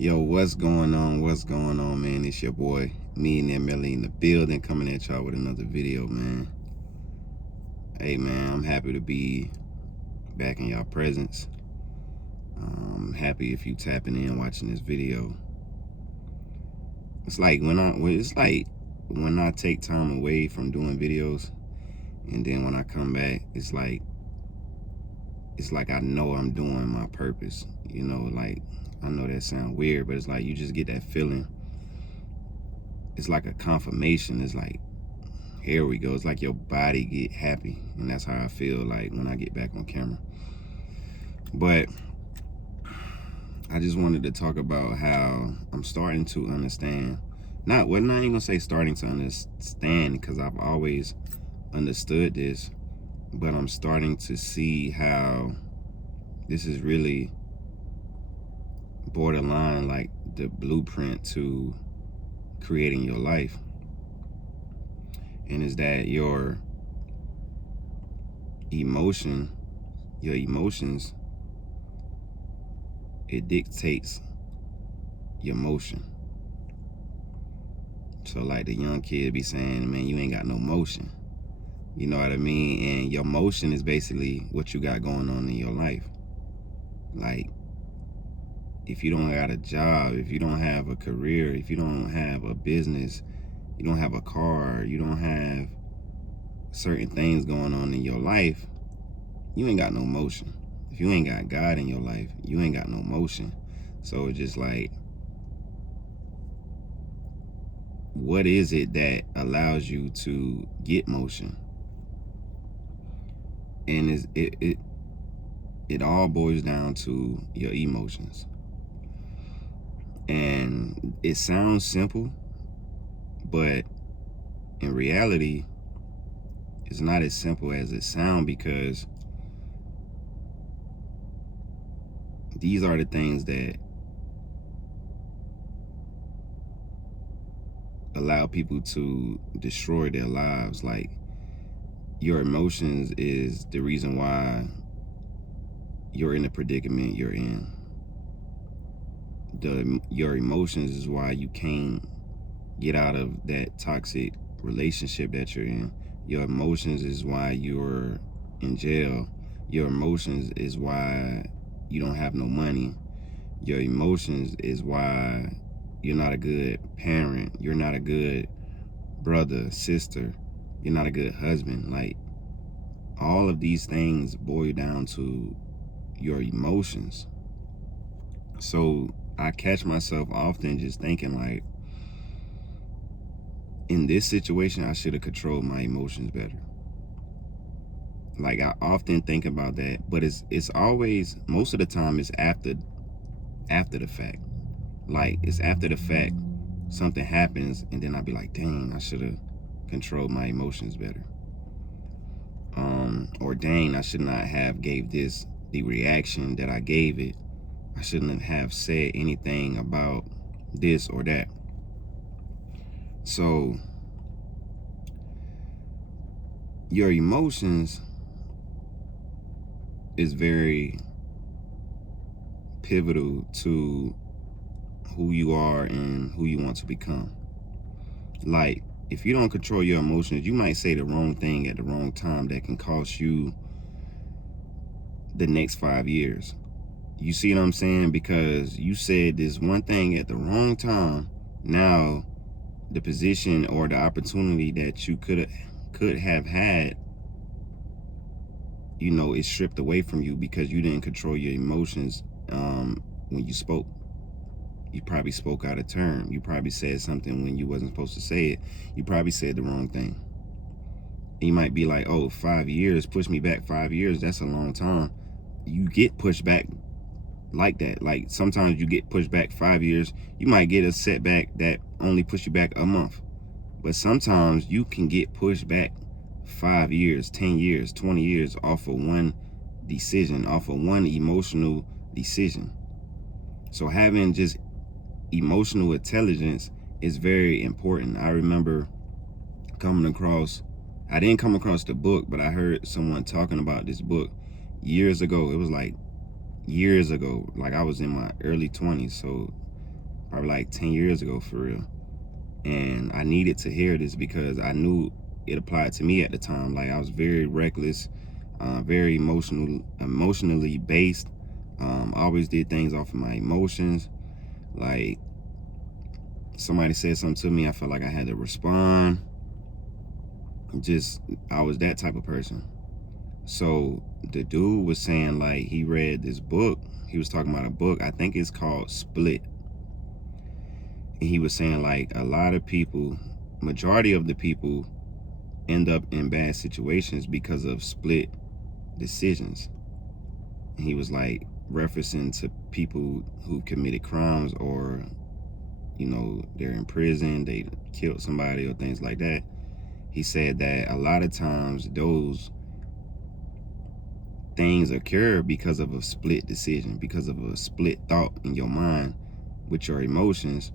Yo, what's going on? What's going on, man? It's your boy, me and Melly in the building, coming at y'all with another video, man. Hey, man, I'm happy to be back in y'all presence. I'm happy if you tapping in, watching this video. It's like when I take time away from doing videos, and then when I come back, it's like I know I'm doing my purpose. You know, like I know that sounds weird, but it's like you just get that feeling. It's like a confirmation. It's like, here we go. It's like your body get happy, and that's how I feel like when I get back on camera. But I just wanted to talk about how I'm starting to understand. Not even gonna say starting to understand, because I've always understood this, but I'm starting to see how this is really borderline like the blueprint to creating your life. And is that your emotions, it dictates your motion. So like the young kid be saying, man, you ain't got no motion. You know what I mean? And your motion is basically what you got going on in your life. Like, if you don't got a job, if you don't have a career, if you don't have a business, you don't have a car, you don't have certain things going on in your life, you ain't got no motion. If you ain't got God in your life, you ain't got no motion. So it's just like, what is it that allows you to get motion? And it all boils down to your emotions. And it sounds simple, but in reality, it's not as simple as it sounds, because these are the things that allow people to destroy their lives. Like, your emotions is the reason why you're in the predicament you're in. Your emotions is why you can't get out of that toxic relationship that you're in. Your emotions is why you're in jail. Your emotions is why you don't have no money. Your emotions is why you're not a good parent. You're not a good brother, sister. You're not a good husband. Like, all of these things boil down to your emotions. So I catch myself often just thinking like, in this situation, I should have controlled my emotions better. Like, I often think about that, but it's always, most of the time, it's after the fact. Like, it's after the fact, something happens, and then I'll be like, dang, I should have controlled my emotions better. Or dang, I should not have gave this the reaction that I gave it. I shouldn't have said anything about this or that. So your emotions is very pivotal to who you are and who you want to become. Like, if you don't control your emotions, you might say the wrong thing at the wrong time that can cost you the next 5 years. You see what I'm saying? Because you said this one thing at the wrong time. Now, the position or the opportunity that you could have had, you know, is stripped away from you because you didn't control your emotions when you spoke. You probably spoke out of turn. You probably said something when you wasn't supposed to say it. You probably said the wrong thing. And you might be like, oh, 5 years, push me back 5 years. That's a long time. You get pushed back like that. Like, sometimes you get pushed back 5 years. You might get a setback that only push you back a month. But sometimes you can get pushed back 5 years, 10 years, 20 years off of one decision, off of one emotional decision. So having just emotional intelligence is very important. I remember I didn't come across the book, but I heard someone talking about this book years ago. It was like years ago. Like, I was in my early 20s. So probably like 10 years ago for real. And I needed to hear this because I knew it applied to me at the time. Like, I was very reckless, very emotionally based. Always did things off of my emotions. Like, somebody said something to me, I felt like I had to respond. I was that type of person. So the dude was saying, like, he read this book. He was talking about a book, I think it's called Split. And he was saying, like, a lot of people, majority of the people end up in bad situations because of split decisions. And he was like referencing to people who committed crimes, or, you know, they're in prison, they killed somebody or things like that. He said that a lot of times those things occur because of a split decision, because of a split thought in your mind with your emotions.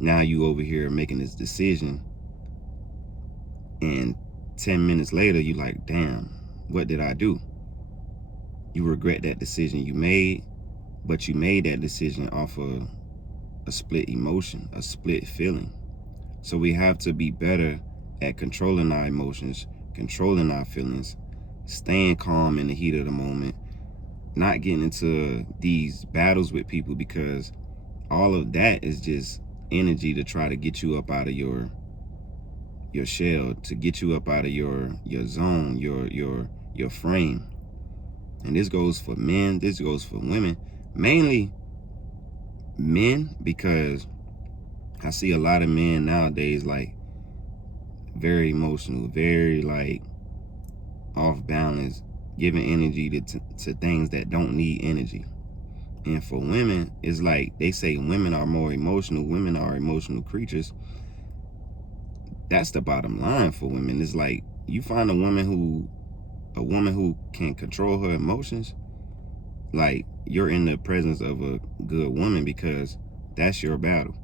Now you over here making this decision, and 10 minutes later you like, damn, what did I do? You regret that decision you made, but you made that decision off of a split emotion, a split feeling. So we have to be better at controlling our emotions, controlling our feelings, staying calm in the heat of the moment, not getting into these battles with people, because all of that is just energy to try to get you up out of your shell, to get you up out of your zone, your frame. And this goes for men, this goes for women, mainly men, because I see a lot of men nowadays like very emotional, very like off balance, giving energy to things that don't need energy. And for women, it's like they say women are more emotional, women are emotional creatures. That's the bottom line for women. It's like, you find a woman who can control her emotions, like, you're in the presence of a good woman, because that's your battle.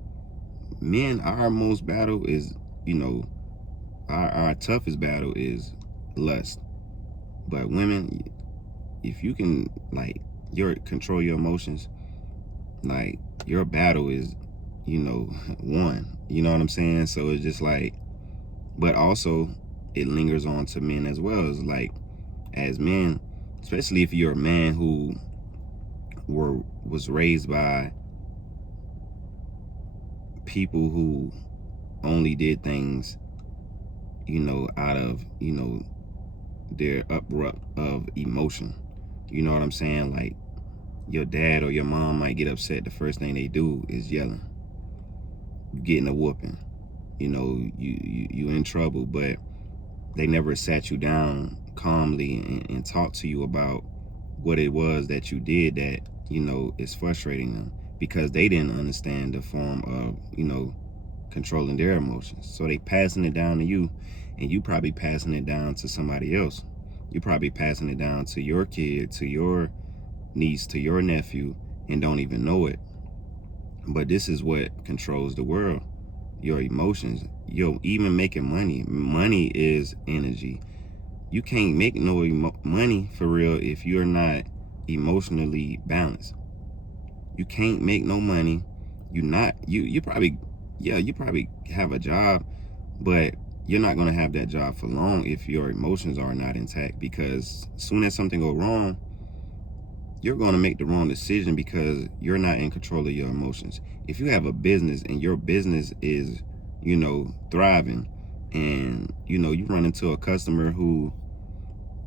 Men, our most battle is, you know, our toughest battle is lust. But women, if you can, like, control your emotions, like, your battle is, you know, won. You know what I'm saying? So it's just like, but also it lingers on to men as well. It's like, as men, especially if you're a man who was raised by people who only did things, you know, out of, you know, their uproar of emotion. You know what I'm saying? Like, your dad or your mom might get upset, the first thing they do is yelling. You getting a whooping. You know, you in trouble, but they never sat you down calmly and talked to you about what it was that you did that, you know, is frustrating them, because they didn't understand the form of, you know, controlling their emotions. So they passing it down to you, and you probably passing it down to somebody else. You probably passing it down to your kid, to your niece, to your nephew, and don't even know it. But this is what controls the world, your emotions. Even making money is energy. You can't make no money for real if you're not emotionally balanced. You can't make no money. You probably have a job, but you're not gonna have that job for long if your emotions are not intact, because as soon as something go wrong, you're gonna make the wrong decision because you're not in control of your emotions. If you have a business and your business is, you know, thriving, and, you know, you run into a customer who,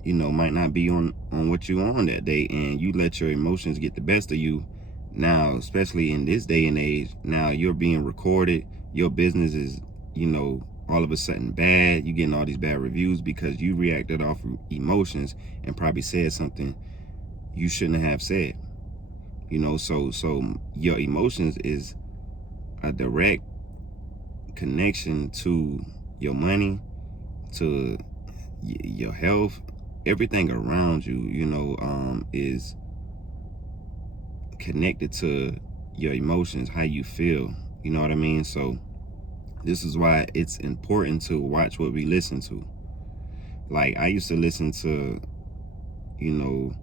you know, might not be on what you on that day, and you let your emotions get the best of you. Now, especially in this day and age, now you're being recorded. Your business is, you know, all of a sudden bad. You're getting all these bad reviews because you reacted off of emotions and probably said something you shouldn't have said. You know, so your emotions is a direct connection to your money, to your health. Everything around you, you know, is connected to your emotions, how you feel. You know what I mean? So this is why it's important to watch what we listen to. Like, I used to listen to, you know,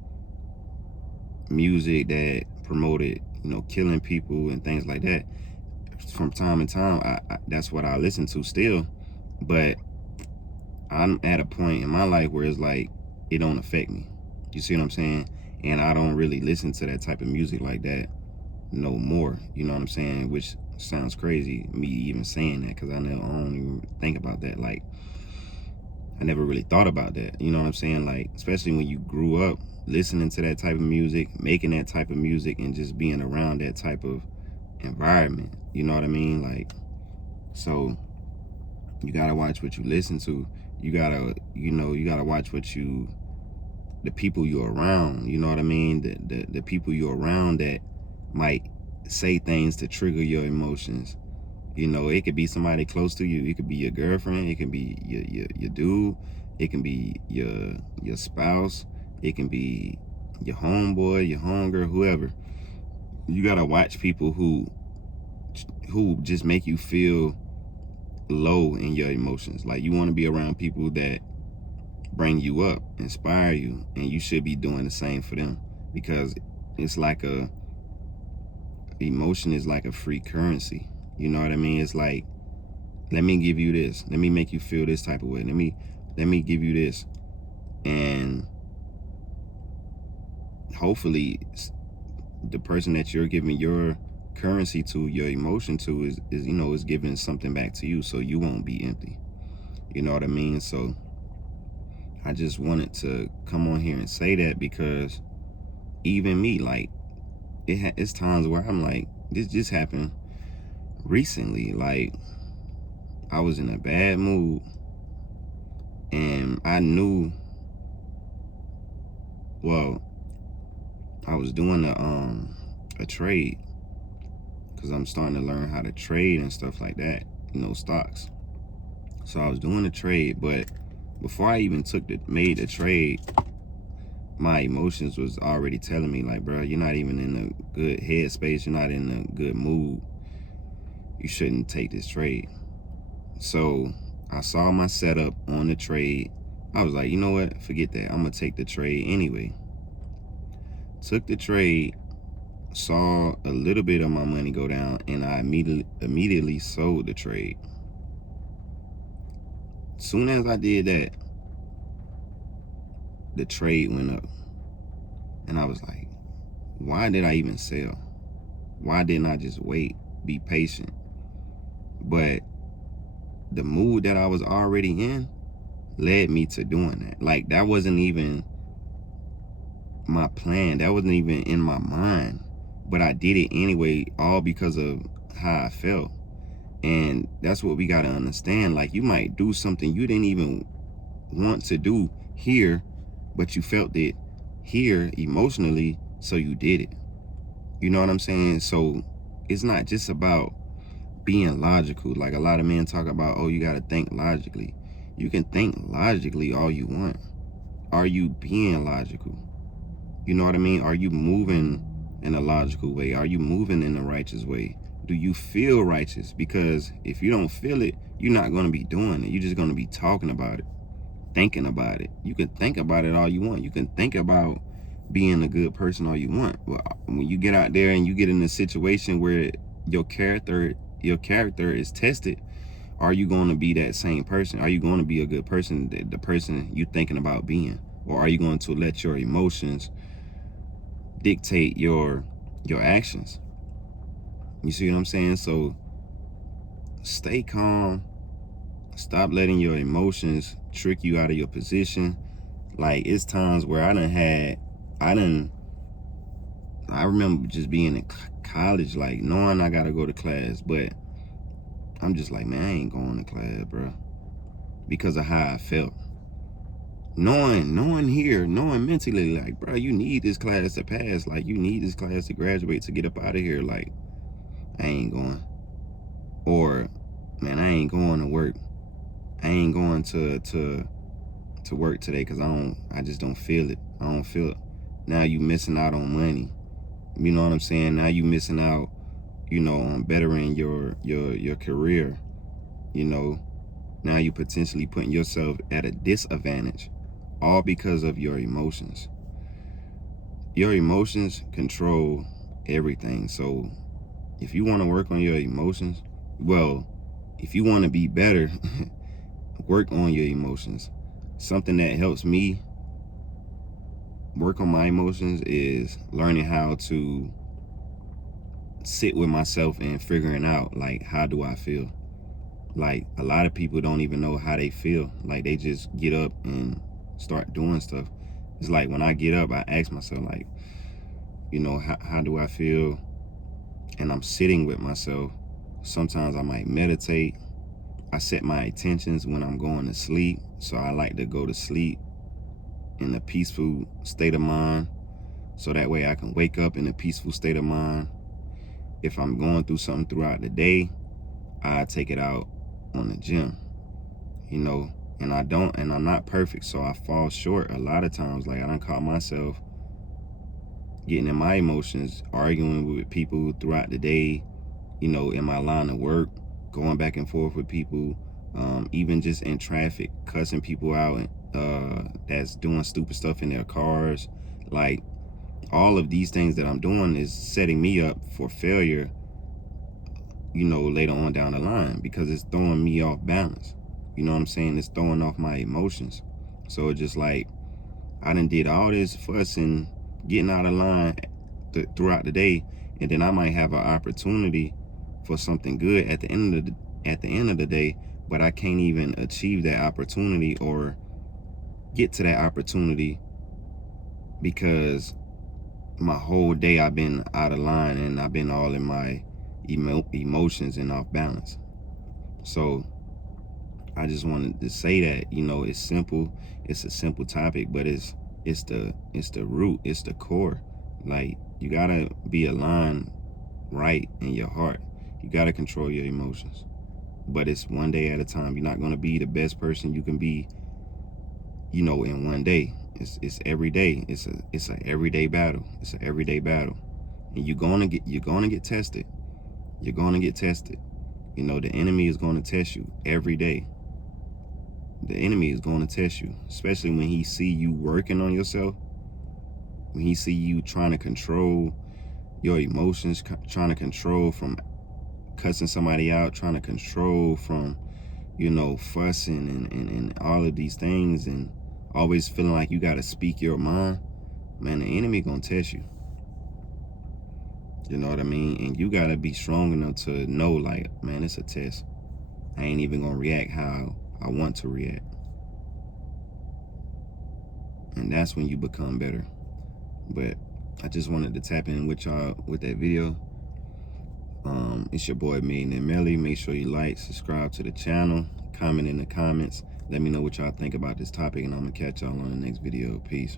music that promoted, you know, killing people and things like that. from time to time, that's what I listen to still. But I'm at a point in my life where it's like, it don't affect me. You see what I'm saying? And I don't really listen to that type of music like that no more. You know what I'm saying? Which sounds crazy, me even saying that, because I don't even think about that. Like, I never really thought about that. You know what I'm saying? Like, especially when you grew up listening to that type of music, making that type of music, and just being around that type of environment. You know what I mean? Like, so you gotta watch what you listen to. You gotta, you gotta watch the people you're around. You know what I mean? The people you're around that might say things to trigger your emotions. You know, it could be somebody close to you. It could be your girlfriend. It can be your dude. It can be your spouse. It can be your homeboy, your homegirl, whoever. You gotta watch people who just make you feel low in your emotions. Like, you want to be around people that bring you up, inspire you, and you should be doing the same for them, because it's like emotion is like a free currency. You know what I mean? It's like, let me give you this. Let me make you feel this type of way. Let me give you this. And hopefully the person that you're giving your currency to, your emotion to, is giving something back to you, so you won't be empty. You know what I mean? So I just wanted to come on here and say that, because even me, like, it's times where I'm like, this just happened recently. Like, I was in a bad mood, and I knew, well, I was doing a trade, because I'm starting to learn how to trade and stuff like that, stocks. So I was doing the trade, but before I even made the trade, my emotions was already telling me, like, bro, you're not even in a good headspace. You're not in a good mood. You shouldn't take this trade. So I saw my setup on the trade. I was like, you know what? Forget that. I'm going to take the trade anyway. Took the trade, saw a little bit of my money go down, and I immediately sold the trade. Soon as I did that, the trade went up. And I was like, why did I even sell? Why didn't I just wait, be patient? But the mood that I was already in led me to doing that. Like, that wasn't even my plan. That wasn't even in my mind. But I did it anyway, all because of how I felt. And that's what we got to understand. Like, you might do something you didn't even want to do here, but you felt it here emotionally, so you did it. You know what I'm saying? So it's not just about being logical. Like, a lot of men talk about, oh, you got to think logically. You can think logically all you want. Are you being logical? You know what I mean? Are you moving in a logical way? Are you moving in a righteous way? Do you feel righteous? Because if you don't feel it, you're not going to be doing it. You're just going to be talking about it, thinking about it. You can think about it all you want. You can think about being a good person all you want. But when you get out there and you get in a situation where your character is tested, are you going to be that same person? Are you going to be a good person, the person you thinking about being? Or are you going to let your emotions dictate your actions? You see what I'm saying? So stay calm. Stop letting your emotions trick you out of your position. Like, it's times where I remember just being in college, like, knowing I gotta go to class, but I'm just like, man, I ain't going to class, bro, because of how I felt. Knowing mentally, like, bro, you need this class to pass. Like, you need this class to graduate, to get up out of here. Like, I ain't going. Or, man, I ain't going to work. I ain't going to work today because I just don't feel it. I don't feel it. Now you missing out on money. You know what I'm saying? Now you missing out, on bettering your career. Now you potentially putting yourself at a disadvantage, all because of your emotions. Your emotions control everything. So if you want to work on your emotions, well, if you want to be better, work on your emotions. Something that helps me work on my emotions is learning how to sit with myself and figuring out, like, how do I feel? Like, a lot of people don't even know how they feel. Like, they just get up and start doing stuff. It's like when I get up, I ask myself, like, how do I feel? And I'm sitting with myself. Sometimes I might meditate. I set my intentions when I'm going to sleep. So I like to go to sleep in a peaceful state of mind, so that way I can wake up in a peaceful state of mind. If I'm going through something throughout the day, I take it out on the gym, and I'm not perfect, so I fall short a lot of times. Like, I done caught myself getting in my emotions, arguing with people throughout the day, in my line of work, going back and forth with people, even just in traffic, cussing people out that's doing stupid stuff in their cars. Like, all of these things that I'm doing is setting me up for failure, later on down the line, because it's throwing me off balance. You know what I'm saying? It's throwing off my emotions. So it's just like, I done did all this fussing, getting out of line throughout the day, and then I might have an opportunity for something good at the end of the day, but I can't even achieve that opportunity or get to that opportunity because my whole day I've been out of line and I've been all in my emotions and off balance. So I just wanted to say that, it's simple. It's a simple topic, but it's the root, it's the core. Like, you gotta be aligned right in your heart. You gotta control your emotions, but it's one day at a time. You're not gonna be the best person you can be, in one day. It's every day. It's an everyday battle. It's an everyday battle, and you're gonna get tested. You're gonna get tested. The enemy is gonna test you every day. The enemy is going to test you, especially when he see you working on yourself, when he see you trying to control your emotions, trying to control from cussing somebody out, trying to control from, fussing and all of these things, and always feeling like you got to speak your mind. Man, the enemy going to test you. You know what I mean? And you got to be strong enough to know, like, man, it's a test. I ain't even going to react how I want to react. And that's when you become better. But I just wanted to tap in with y'all with that video. It's your boy Millionaire Melly. Make sure you like, subscribe to the channel, comment in the comments. Let me know what y'all think about this topic, and I'm gonna catch y'all on the next video. Peace.